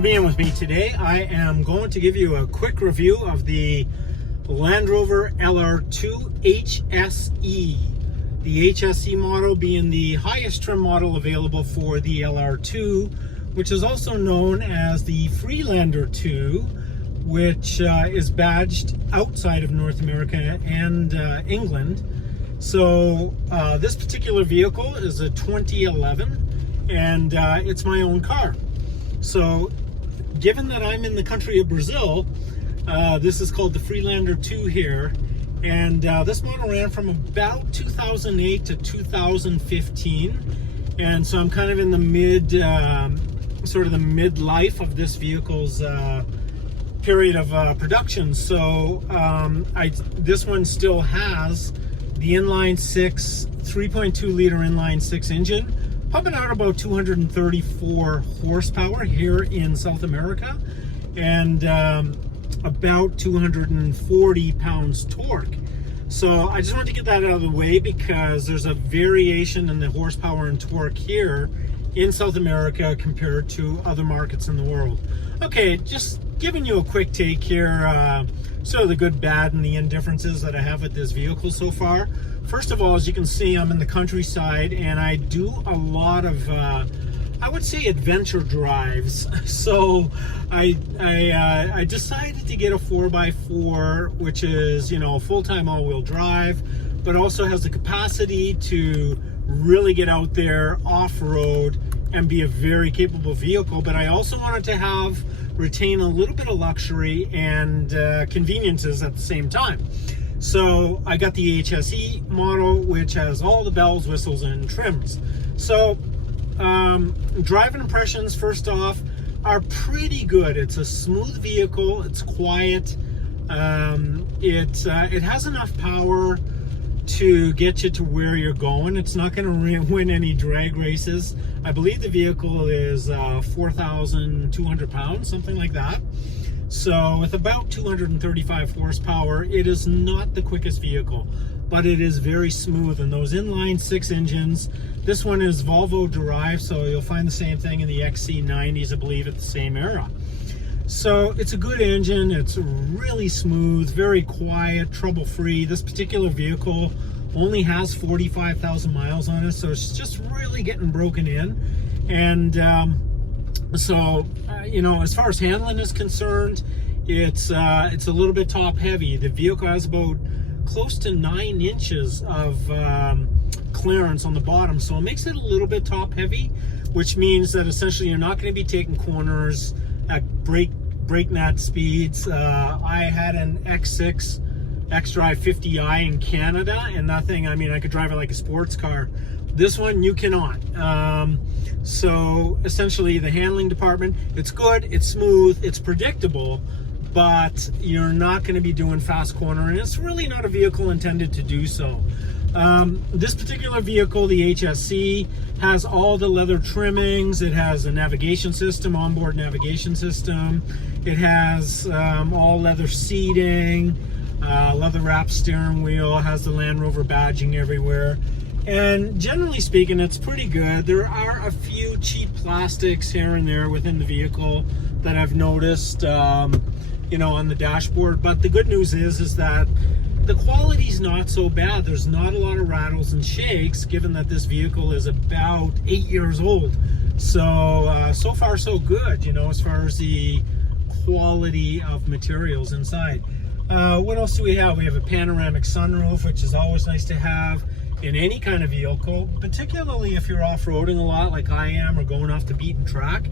for being with me today. I am going to give you a quick review of the Land Rover LR2 HSE. The HSE model being the highest trim model available for the LR2, which is also known as the Freelander 2, which is badged outside of North America and England. So this particular vehicle is a 2011, and it's my own car. So given that I'm in the country of Brazil, this is called the Freelander 2 here, and this model ran from about 2008 to 2015, and so I'm kind of in the sort of the midlife of this vehicle's period of production. So this one still has the inline 6 3.2 liter inline 6 engine, pumping out about 234 horsepower here in South America, and about 240 pounds torque. So I just wanted to get that out of the way because there's a variation in the horsepower and torque here in South America compared to other markets in the world. Okay, just giving you a quick take here, sort of the good, bad, and the indifferences that I have with this vehicle so far. First of all, as you can see, I'm in the countryside, and I do a lot of, I would say, adventure drives. So I decided to get a 4x4, which is, full-time all-wheel drive, but also has the capacity to really get out there off-road and be a very capable vehicle. But I also wanted to retain a little bit of luxury and conveniences at the same time. So I got the HSE model, which has all the bells, whistles, and trims. So driving impressions, first off, are pretty good. It's a smooth vehicle. It's quiet. It has enough power to get you to where you're going. It's not going to win any drag races. I believe the vehicle is 4,200 pounds, something like that. So with about 235 horsepower, it is not the quickest vehicle, but it is very smooth. And those inline 6 engines, this one is Volvo derived, so you'll find the same thing in the XC90s, I believe, at the same era. So it's a good engine. It's really smooth, very quiet, trouble-free. This particular vehicle only has 45,000 miles on it, so it's just really getting broken in. And as far as handling is concerned, it's a little bit top heavy. The vehicle has about close to 9 inches of clearance on the bottom, so it makes it a little bit top heavy, which means that essentially you're not going to be taking corners at breakneck speeds. I had an X6 X-Drive 50i in Canada, and that thing, I could drive it like a sports car. This one you cannot. So essentially the handling department, it's good, it's smooth, it's predictable, but you're not going to be doing fast corner, and it's really not a vehicle intended to do so. This particular vehicle, the HSE, has all the leather trimmings. It has a navigation system, onboard navigation system. It has all leather seating, leather wrapped steering wheel, has the Land Rover badging everywhere. And generally speaking, it's pretty good. There are a few cheap plastics here and there within the vehicle that I've noticed, on the dashboard. But the good news is that the quality's not so bad. There's not a lot of rattles and shakes, given that this vehicle is about 8 years old. So, so far so good, as far as the quality of materials inside. What else do we have? We have a panoramic sunroof, which is always nice to have in any kind of vehicle, particularly if you're off-roading a lot like I am, or going off the beaten track.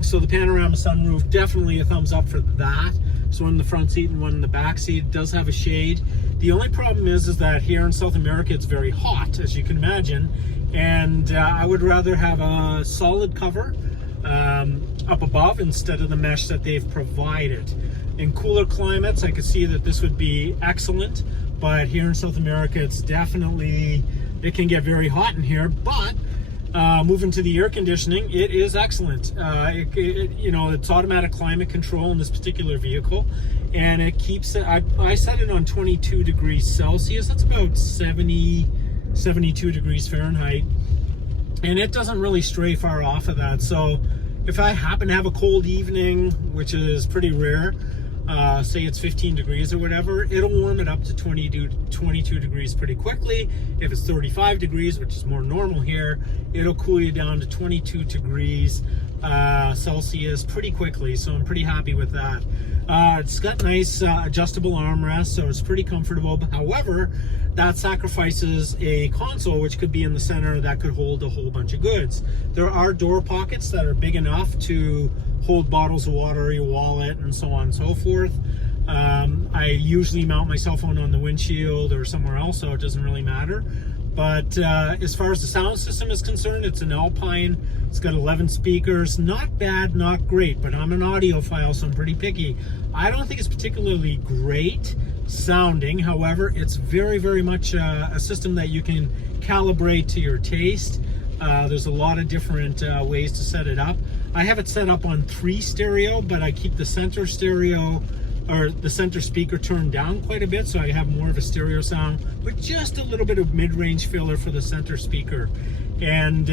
So the panoramic sunroof, definitely a thumbs up for that. So one in the front seat and one in the back seat. It does have a shade. The only problem is that here in South America it's very hot, as you can imagine, and I would rather have a solid cover up above instead of the mesh that they've provided. In cooler climates, I could see that this would be excellent, but here in South America, it can get very hot in here. But moving to the air conditioning, it is excellent. It's automatic climate control in this particular vehicle, and it keeps it. I set it on 22 degrees Celsius. That's about 72 degrees Fahrenheit, and it doesn't really stray far off of that. So if I happen to have a cold evening, which is pretty rare, say it's 15 degrees or whatever, it'll warm it up to 22 degrees pretty quickly. If it's 35 degrees, which is more normal here, it'll cool you down to 22 degrees Celsius pretty quickly, so I'm pretty happy with that. It's got nice adjustable armrests, so it's pretty comfortable. But however, that sacrifices a console, which could be in the center, that could hold a whole bunch of goods. There are door pockets that are big enough to hold bottles of water, your wallet, and so on and so forth. I usually mount my cell phone on the windshield or somewhere else, so it doesn't really matter. But as far as the sound system is concerned, it's an Alpine. It's got 11 speakers. Not bad, not great, but I'm an audiophile, so I'm pretty picky. I don't think it's particularly great sounding. However, it's very, very much a system that you can calibrate to your taste. There's a lot of different ways to set it up. I have it set up on 3 stereo, but I keep the center stereo or the center speaker turned down quite a bit, so I have more of a stereo sound with just a little bit of mid-range filler for the center speaker. And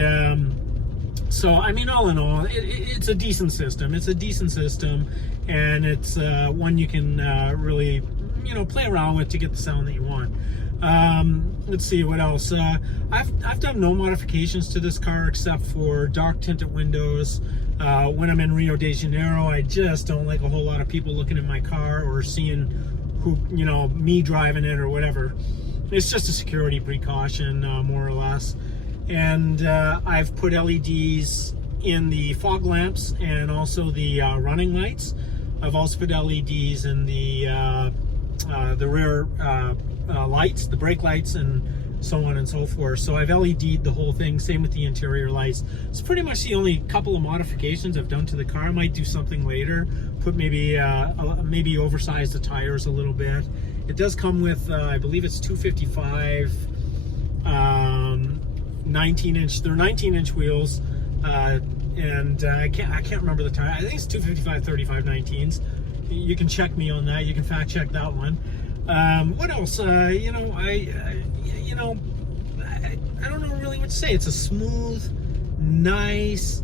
so I mean, all in all, it's a decent system. It's a decent system, and it's one you can really, you know, play around with to get the sound that you want. Let's see what else. I've done no modifications to this car except for dark tinted windows. When I'm in Rio de Janeiro, I just don't like a whole lot of people looking at my car or seeing who, you know, me driving it or whatever. It's just a security precaution, more or less. And I've put LEDs in the fog lamps and also the running lights. I've also put LEDs in the rear lights, the brake lights, and so on and so forth. So I've LED'd the whole thing. Same with the interior lights. It's pretty much the only couple of modifications I've done to the car. I might do something later, put maybe maybe oversize the tires a little bit. It does come with I believe it's 255 19-inch. They're 19-inch wheels, and I can't remember the tire. I think it's 255 35 19s. You can check me on that. You can fact check that one. What else? You know, I don't know really what to say. It's a smooth, nice,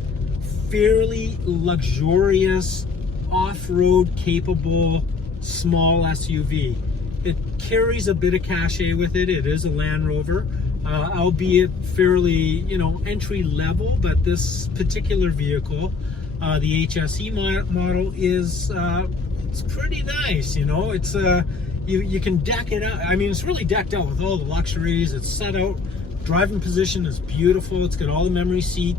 fairly luxurious, off-road capable, small SUV. It carries a bit of cachet with it. It is a Land Rover, albeit fairly, you know, entry level. But this particular vehicle, the HSE model, is it's pretty nice. You know, it's you can deck it out. I mean, it's really decked out with all the luxuries. It's set out. Driving position is beautiful. It's got all the memory seat.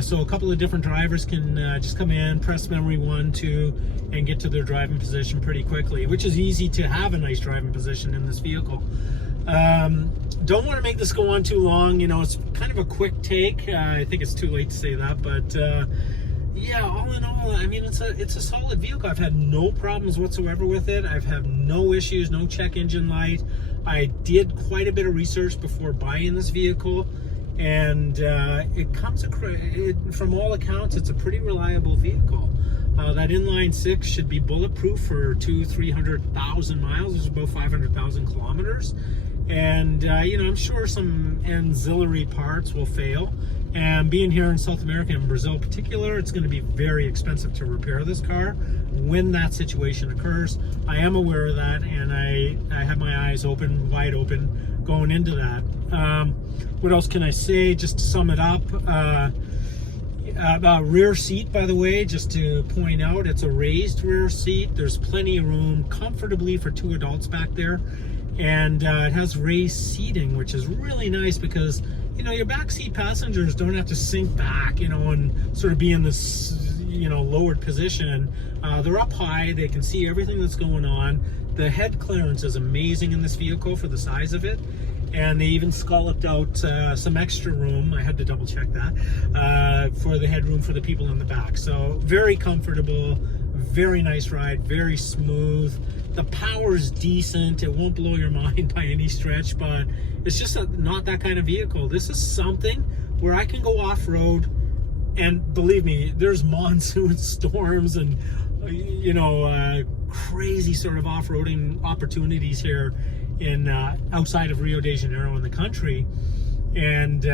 So a couple of different drivers can just come in, press memory 1, 2, and get to their driving position pretty quickly, which is easy to have a nice driving position in this vehicle. Don't want to make this go on too long. You know, it's kind of a quick take. I think it's too late to say that, but yeah, all in all, I mean, it's a solid vehicle. I've had no problems whatsoever with it. I've had no issues, no check engine light. I did quite a bit of research before buying this vehicle, and it comes across, from all accounts, it's a pretty reliable vehicle. That inline 6 should be bulletproof for 200,000-300,000 miles. It's about 500,000 kilometers. And you know, I'm sure some ancillary parts will fail. And being here in South America, in Brazil in particular, it's going to be very expensive to repair this car when that situation occurs. I am aware of that, and I have my eyes open, wide open, going into that. What else can I say? Just to sum it up, rear seat, by the way, just to point out, it's a raised rear seat. There's plenty of room comfortably for 2 adults back there. And it has raised seating, which is really nice because, you know, your backseat passengers don't have to sink back, you know, and sort of be in this, you know, lowered position. They're up high. They can see everything that's going on. The head clearance is amazing in this vehicle for the size of it. And they even scalloped out some extra room. I had to double check that for the headroom for the people in the back. So very comfortable, very nice ride, very smooth. The power's decent. It won't blow your mind by any stretch, but it's just not that kind of vehicle. This is something where I can go off-road, and believe me, there's monsoon storms and, you know, crazy sort of off-roading opportunities here in outside of Rio de Janeiro in the country. And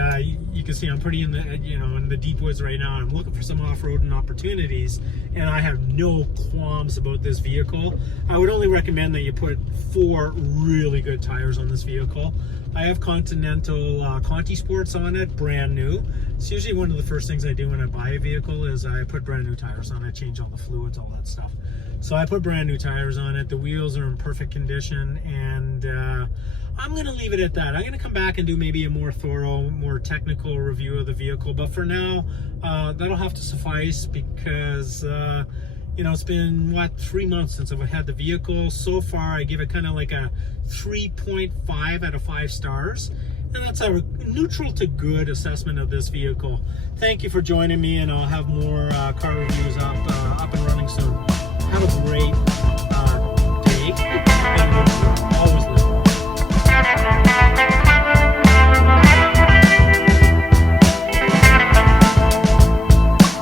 you can see I'm pretty in the in the deep woods right now. I'm looking for some off-roading opportunities, and I have no qualms about this vehicle. I would only recommend that you put 4 really good tires on this vehicle. I have Continental Conti Sports on it, brand new. It's usually one of the first things I do when I buy a vehicle is I put brand new tires on it, change all the fluids, all that stuff. So I put brand new tires on it. The wheels are in perfect condition, and I'm going to leave it at that. I'm going to come back and do maybe a more thorough, more technical review of the vehicle. But for now, that'll have to suffice because, it's been, 3 months since I've had the vehicle. So far, I give it kind of like a 3.5 out of 5 stars. And that's a neutral to good assessment of this vehicle. Thank you for joining me, and I'll have more car reviews up and running soon. Have a great